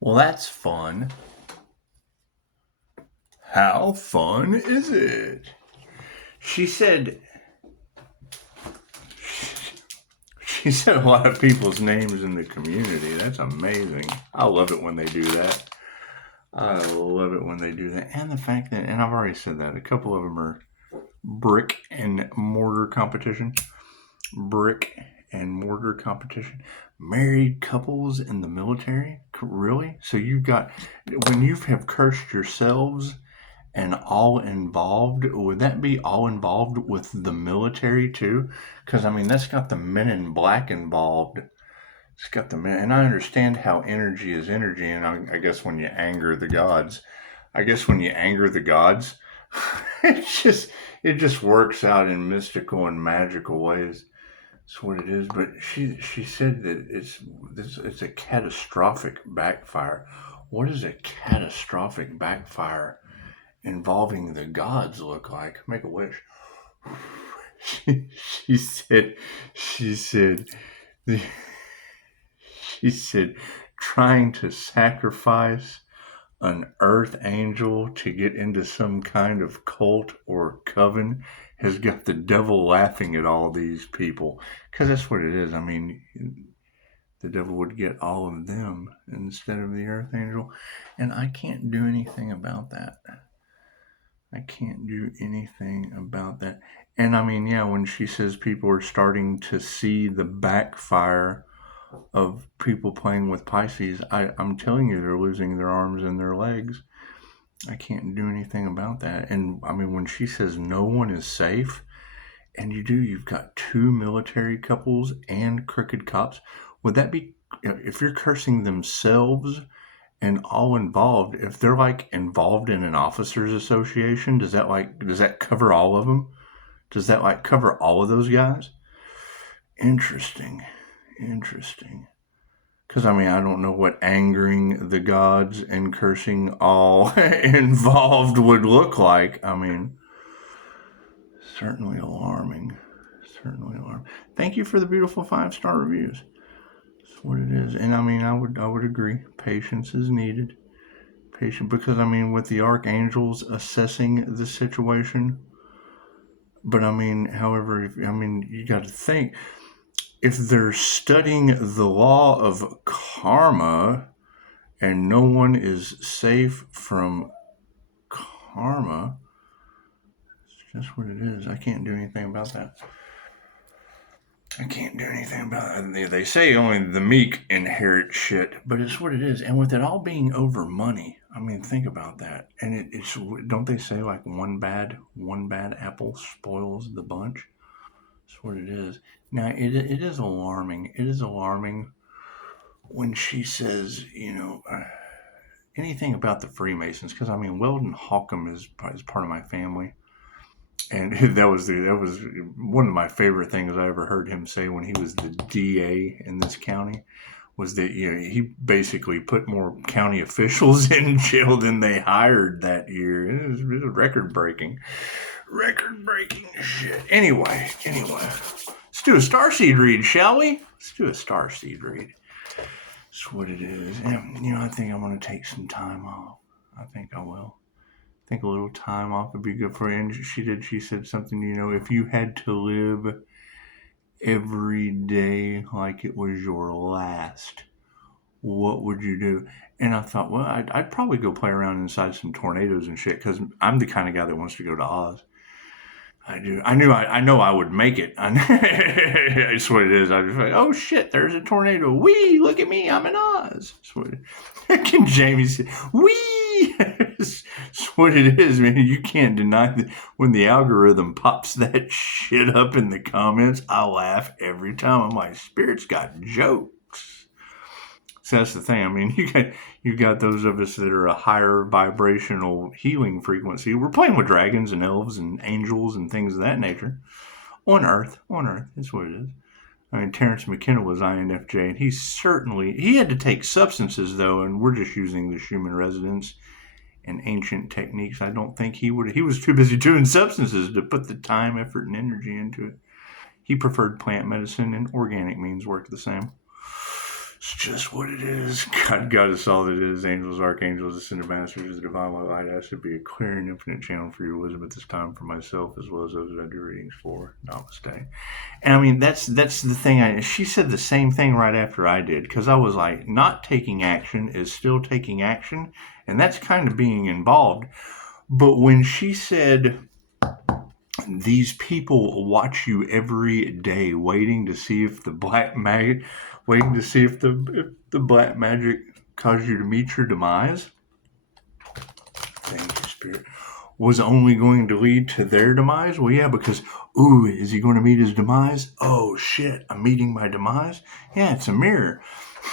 Well, that's fun. How fun is it? She said she said a lot of people's names in the community. That's amazing. I love it when they do that. I love it when they do that. And the fact that, and I've already said that, a couple of them are brick and mortar competition. Brick and mortar competition. Married couples in the military? Really? So you've got, when you have cursed yourselves and all involved, would that be all involved with the military too? Because, I mean, that's got the men in black involved. It's got the men, and I understand how energy is energy, and I guess when you anger the gods, it just works out in mystical and magical ways. That's what it is. But she said that it's a catastrophic backfire. What does a catastrophic backfire involving the gods look like? Make a wish. She said she said she said trying to sacrifice an earth angel to get into some kind of cult or coven has got the devil laughing at all these people, because that's what it is. I mean, the devil would get all of them instead of the earth angel, and I can't do anything about that. I can't do anything about that. And I mean, yeah, when she says people are starting to see the backfire of people playing with Pisces, I'm telling you, they're losing their arms and their legs. I can't do anything about that. And I mean, when she says no one is safe, and you've got two military couples and crooked cops, would that be, if you're cursing themselves and all involved, if they're like involved in an officers association, does that cover all of them? Does that like cover all of those guys? Interesting. Because I mean, I don't know what angering the gods and cursing all involved would look like. I mean, certainly alarming. Certainly alarming. Thank you for the beautiful 5-star reviews. That's what it is. And I mean, I would agree. Patience is needed. Because I mean, with the archangels assessing the situation. But I mean, however, you got to think, if they're studying the law of karma and no one is safe from karma, it's just what it is. I can't do anything about that. They say only the meek inherit shit, but it's what it is. And with it all being over money, I mean, think about that. And it's, don't they say like one bad apple spoils the bunch? That's what it is. Now, it is alarming. It is alarming when she says, anything about the Freemasons, because I mean, Weldon Holcomb is part of my family, and that was one of my favorite things I ever heard him say when he was the DA in this county. Was that he basically put more county officials in jail than they hired that year. It was record breaking shit. Anyway, let's do a starseed read, shall we? Let's do a starseed read. That's what it is. And, I think I'm going to take some time off. I think I will. I think a little time off would be good for you. And she said something, if you had to live every day like it was your last, what would you do? And I thought, well, I'd probably go play around inside some tornadoes and shit, because I'm the kind of guy that wants to go to Oz. I do. I know I would make it. That's what it is. I just like, oh shit, there's a tornado. Wee, look at me, I'm in Oz. That's what Can Jamie say, wee? That's what it is, man. You can't deny that when the algorithm pops that shit up in the comments, I laugh every time. I'm like, Spirit's got jokes. So that's the thing. I mean, you got those of us that are a higher vibrational healing frequency. We're playing with dragons and elves and angels and things of that nature. On Earth. That's what it is. I mean, Terrence McKenna was INFJ, and he had to take substances, though, and we're just using the Schumann resonance and ancient techniques. I don't think he was too busy doing substances to put the time, effort, and energy into it. He preferred plant medicine, and organic means worked the same. It's just what it is. God is all that it is. Angels, archangels, ascended masters, the divine light. I should be a clear and infinite channel for your wisdom at this time for myself as well as those that I do readings for. Namaste. And I mean, that's the thing. She said the same thing right after I did, because I was like, not taking action is still taking action, and that's kind of being involved. But when she said, these people watch you every day, waiting to see if the black magic caused you to meet your demise. Thank you, Spirit. Was only going to lead to their demise? Well, yeah, because, ooh, is he going to meet his demise? Oh, shit, I'm meeting my demise? Yeah, it's a mirror.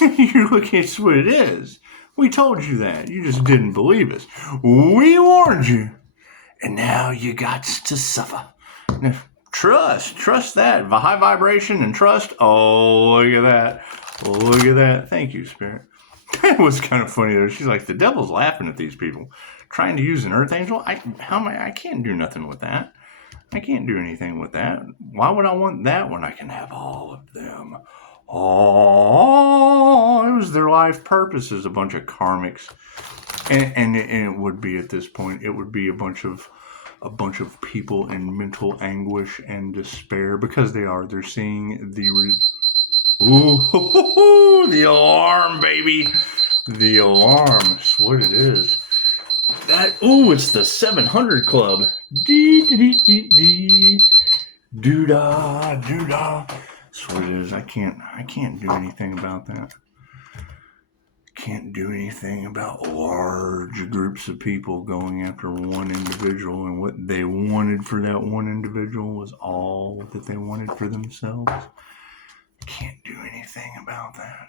You're looking at what it is. We told you that. You just didn't believe us. We warned you. And now you got to suffer. Now, trust that. High vibration and trust. Oh, look at that. Look at that. Thank you, Spirit. That was kind of funny, though. She's like, the devil's laughing at these people. Trying to use an earth angel? I can't do nothing with that. I can't do anything with that. Why would I want that when I can have all of them? Oh, it was their life purpose as a bunch of karmics. And it would be at this point, it would be a bunch of people in mental anguish and despair, because they're seeing the alarm, baby. The alarm. That's what it is. It's the 700 Club. Doo-da, doo-da. That's what it is. I can't do anything about that. Can't do anything about large groups of people going after one individual, and what they wanted for that one individual was all that they wanted for themselves. Can't do anything about that.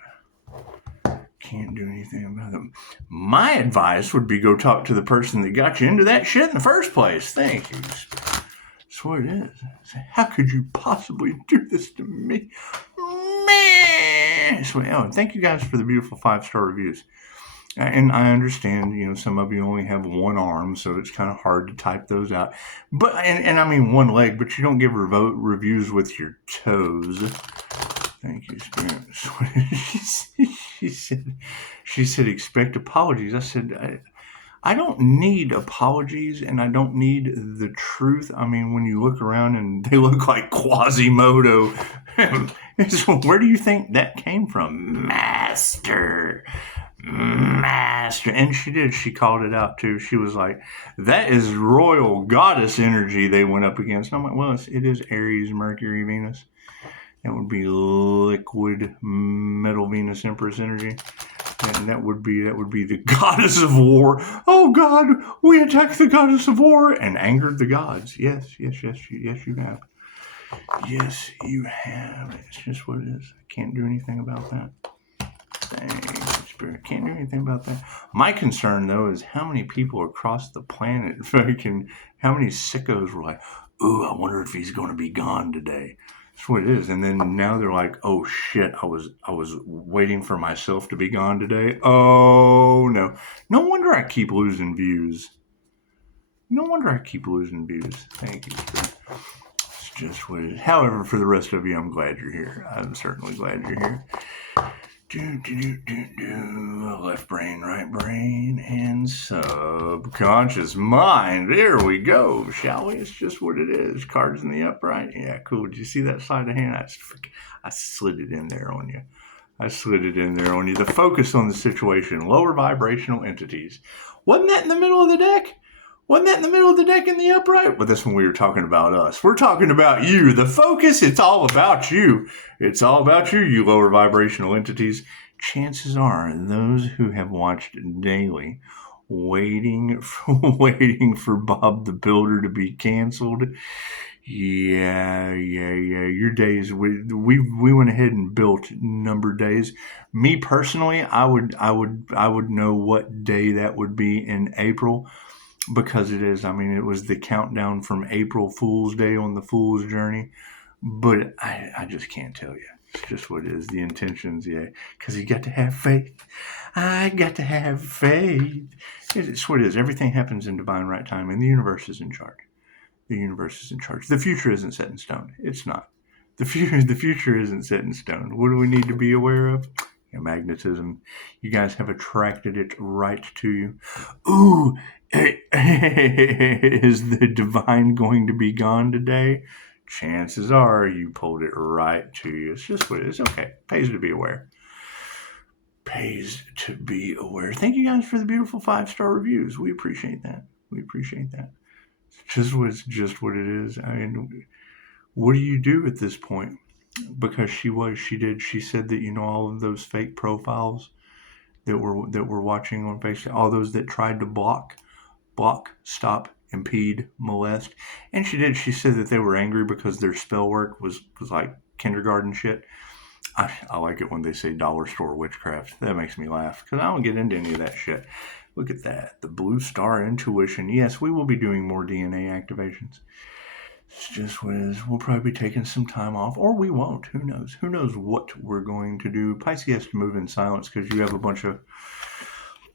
Can't do anything about them. My advice would be go talk to the person that got you into that shit in the first place. Thank you. That's what it is. How could you possibly do this to me? Man! And thank you guys for the beautiful 5-star reviews. And I understand, some of you only have one arm, so it's kind of hard to type those out. But and I mean one leg, but you don't give reviews with your toes. Thank you, Spirit. She said, expect apologies. I said, I don't need apologies, and I don't need the truth. I mean, when you look around and they look like Quasimodo, so where do you think that came from? Master. And she did. She called it out, too. She was like, that is royal goddess energy they went up against. And I'm like, well, it is Aries, Mercury, Venus. That would be liquid metal Venus Empress energy. And that would be the goddess of war. Oh God, we attacked the goddess of war and angered the gods. Yes, you have. Yes, you have. It's just what it is. I can't do anything about that. Thank you, Spirit. Can't do anything about that. My concern, though, is how many people across the planet, how many sickos were like, ooh, I wonder if he's going to be gone today. That's what it is. And then now they're like, oh shit, I was waiting for myself to be gone today. Oh no. No wonder I keep losing views. Thank you, Spirit. It's just what it is. However, for the rest of you, I'm glad you're here. I'm certainly glad you're here. Left brain, right brain, and subconscious mind. There we go, shall we? It's just what it is. Cards in the upright. Yeah, cool. Did you see that sleight of hand? I slid it in there on you. The focus on the situation. Lower vibrational entities. Wasn't that in the middle of the deck? Wasn't that in the middle of the deck in the upright? Well, this one we were talking about us. We're talking about you. The focus, it's all about you. It's all about you, you lower vibrational entities. Chances are those who have watched daily, waiting for Bob the Builder to be canceled. Yeah. Your days. We went ahead and built numbered days. Me personally, I would know what day that would be in April. Because it is, it was the countdown from April Fool's Day on the Fool's Journey. But I just can't tell you. It's just what it is. The intentions, yeah. Because you got to have faith. I got to have faith. It's what it is. Everything happens in divine right time, and the universe is in charge. The future isn't set in stone. It's not. The future isn't set in stone. What do we need to be aware of? And magnetism, you guys have attracted it right to you. Ooh, is the divine going to be gone today? Chances are you pulled it right to you. It's just what it is. Okay, pays to be aware. Pays to be aware. Thank you guys for the beautiful 5-star reviews. We appreciate that. We appreciate that. It's just what it is. I mean, what do you do at this point? Because she said that, you know, all of those fake profiles that we're watching on Facebook, all those that tried to block, stop, impede, molest. And she said that they were angry because their spell work was like kindergarten shit. I like it when they say dollar store witchcraft. That makes me laugh because I don't get into any of that shit. Look at that. The blue star intuition. Yes, we will be doing more DNA activations. It's just what it is. We'll probably be taking some time off, or we won't. Who knows? Who knows what we're going to do? Pisces has to move in silence because you have a bunch of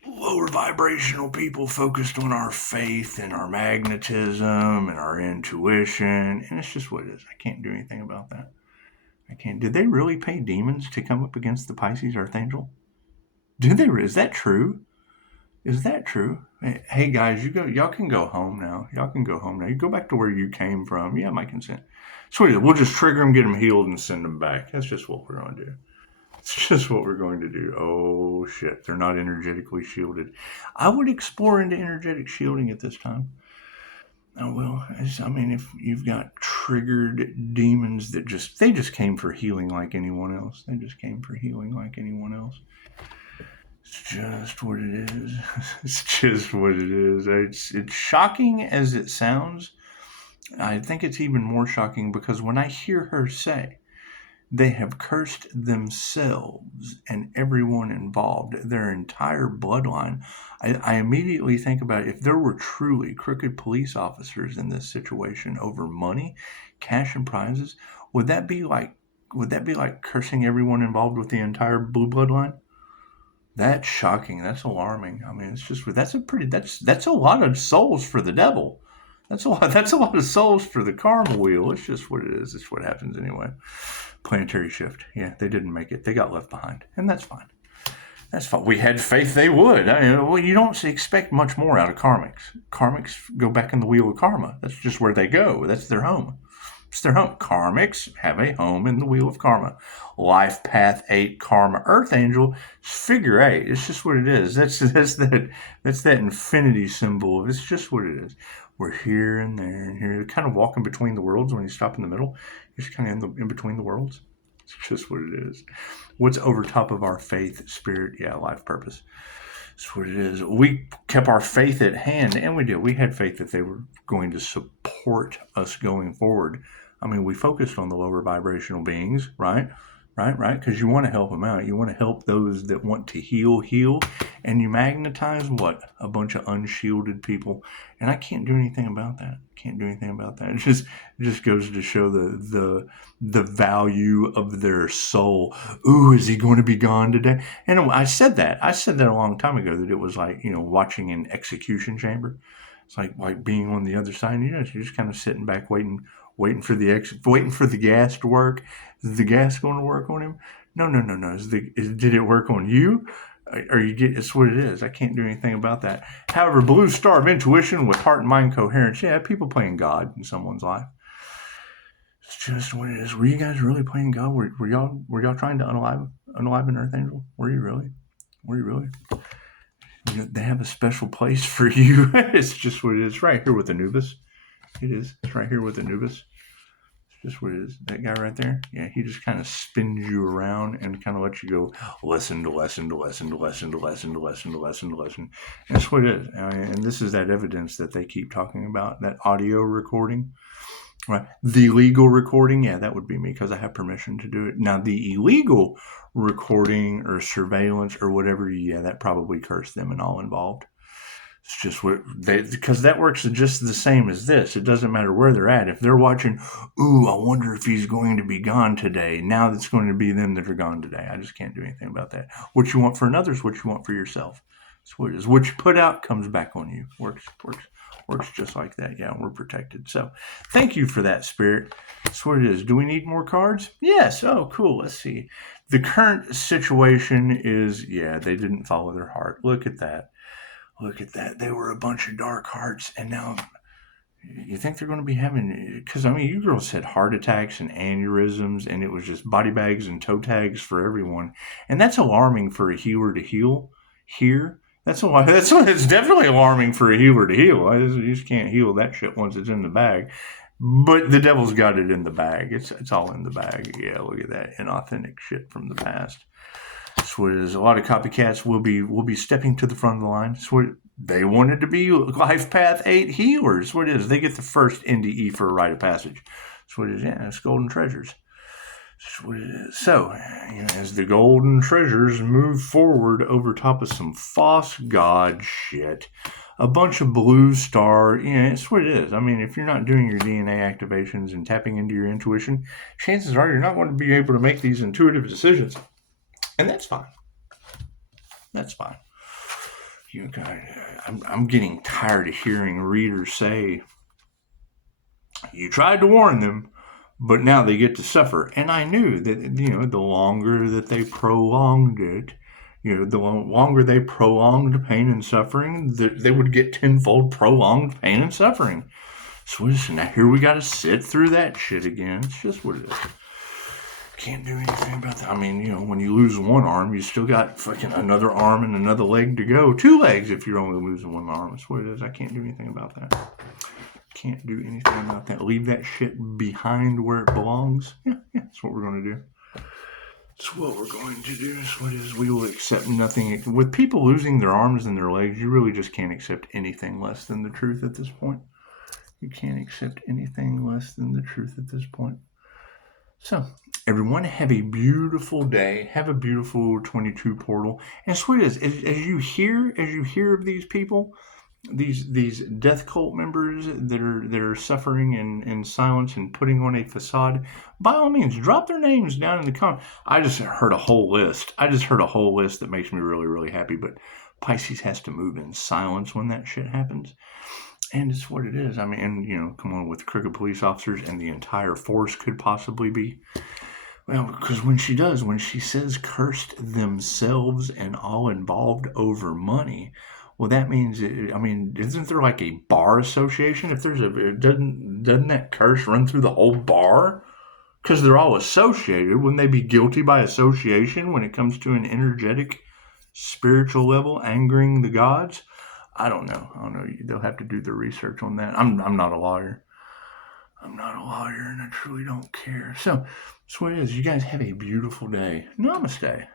lower vibrational people focused on our faith and our magnetism and our intuition, and it's just what it is. I can't do anything about that. I can't. Did they really pay demons to come up against the Pisces Archangel? Did they? Is that true? Is that true? Hey guys, y'all can go home now. Y'all can go home now. You go back to where you came from. Yeah, my consent. Sweet. We'll just trigger them, get them healed, and send them back. That's just what we're going to do. It's just what we're going to do. Oh shit, they're not energetically shielded. I would explore into energetic shielding at this time. I will. I mean, if you've got triggered demons that they just came for healing like anyone else. They just came for healing like anyone else. It's just what it is. It's just what it is. It's shocking as it sounds. I think it's even more shocking because when I hear her say they have cursed themselves and everyone involved, their entire bloodline, I immediately think about if there were truly crooked police officers in this situation over money, cash, and prizes, would that be like cursing everyone involved with the entire blue bloodline? That's shocking. That's alarming. I mean, it's just that's a lot of souls for the devil. That's a lot of souls for the karma wheel. It's just what it is. It's what happens anyway. Planetary shift. Yeah, they didn't make it. They got left behind, and that's fine. That's fine. We had faith they would. Well, you don't expect much more out of karmics. Karmics go back in the wheel of karma. That's just where they go. That's their home. It's their home. Karmics have a home in the wheel of karma. Life Path 8 Karma Earth Angel, figure 8. It's just what it is. That's that infinity symbol. It's just what it is. We're here and there and here. You're kind of walking between the worlds when you stop in the middle. You're just kind of in between the worlds. It's just what it is. What's over top of our faith, spirit, life purpose. That's what it is. We kept our faith at hand, and we did. We had faith that they were going to support us going forward. I mean, we focused on the lower vibrational beings, right? Because you want to help them out. You want to help those that want to heal, and you magnetize what? A bunch of unshielded people, and I can't do anything about that. It just goes to show the value of their soul. Ooh, is he going to be gone today? And I said that a long time ago, that it was like, watching an execution chamber. It's like being on the other side. You're just kind of sitting back waiting for the gas to work. Is the gas going to work on him? No. Did it work on you? It's what it is. I can't do anything about that. However, blue star of intuition with heart and mind coherence. Yeah, people playing God in someone's life. It's just what it is. Were you guys really playing God? Were y'all trying to unalive an Earth Angel? Were you really? They have a special place for you. It's just what it is. Right here with Anubis. It is. It's right here with Anubis. It's just what it is. That guy right there. Yeah, he just kind of spins you around and kind of lets you go lesson to lesson to lesson to lesson to lesson to lesson to lesson to lesson. And that's what it is. And this is that evidence that they keep talking about, that audio recording. Right. The legal recording, that would be me because I have permission to do it. Now, the illegal recording or surveillance or whatever, that probably cursed them and all involved. It's just because that works just the same as this. It doesn't matter where they're at. If they're watching, ooh, I wonder if he's going to be gone today. Now it's going to be them that are gone today. I just can't do anything about that. What you want for another is what you want for yourself. That's what it is. What you put out comes back on you. Works just like that. Yeah, we're protected. So thank you for that, Spirit. That's what it is. Do we need more cards? Yes. Oh, cool. Let's see. The current situation is, yeah, they didn't follow their heart. Look at that. Look at that. They were a bunch of dark hearts, and now you think they're going to be having, because I mean, you girls had heart attacks and aneurysms, and it was just body bags and toe tags for everyone, and that's alarming for a healer to heal here. That's it's definitely alarming for a healer to heal. You just can't heal that shit once it's in the bag. But the devil's got it in the bag. It's all in the bag. Yeah, look at that inauthentic shit from the past. So it is. A lot of copycats will be stepping to the front of the line. So they wanted to be Life Path 8 healers. What it is, they get the first NDE for a rite of passage. So it is. Yeah, it's golden treasures. So it is. So, as the golden treasures move forward over top of some false god shit, a bunch of blue star, it's what it is. I mean, if you're not doing your DNA activations and tapping into your intuition, chances are you're not going to be able to make these intuitive decisions. And that's fine. That's fine. You guys, I'm getting tired of hearing readers say, you tried to warn them, but now they get to suffer. And I knew that, the longer that they prolonged it, the longer they prolonged pain and suffering, they would get tenfold prolonged pain and suffering. So now here we got to sit through that shit again. It's just what it is. Can't do anything about that. I mean, when you lose one arm, you still got fucking another arm and another leg to go. 2 legs if you're only losing one arm. That's what it is. I can't do anything about that. Can't do anything about that. Leave that shit behind where it belongs. Yeah, that's what we're going to do. That's what we're going to do. That's what it is. We will accept nothing. With people losing their arms and their legs, you really just can't accept anything less than the truth at this point. You can't accept anything less than the truth at this point. So, everyone, have a beautiful day. Have a beautiful 22 portal. And that's what it is. As you hear of these people, these death cult members that are suffering in silence and putting on a facade, by all means, drop their names down in the comments. I just heard a whole list. That makes me really, really happy. But Pisces has to move in silence when that shit happens. And it's what it is. I mean, and, come on, with crooked police officers and the entire force could possibly be. Well, because when she says cursed themselves and all involved over money, well, that means, isn't there like a bar association? If there's doesn't that curse run through the whole bar? Because they're all associated. Wouldn't they be guilty by association when it comes to an energetic, spiritual level, angering the gods? I don't know. They'll have to do their research on that. I'm not a lawyer. And I truly don't care. So, that's what it is. You guys have a beautiful day. Namaste.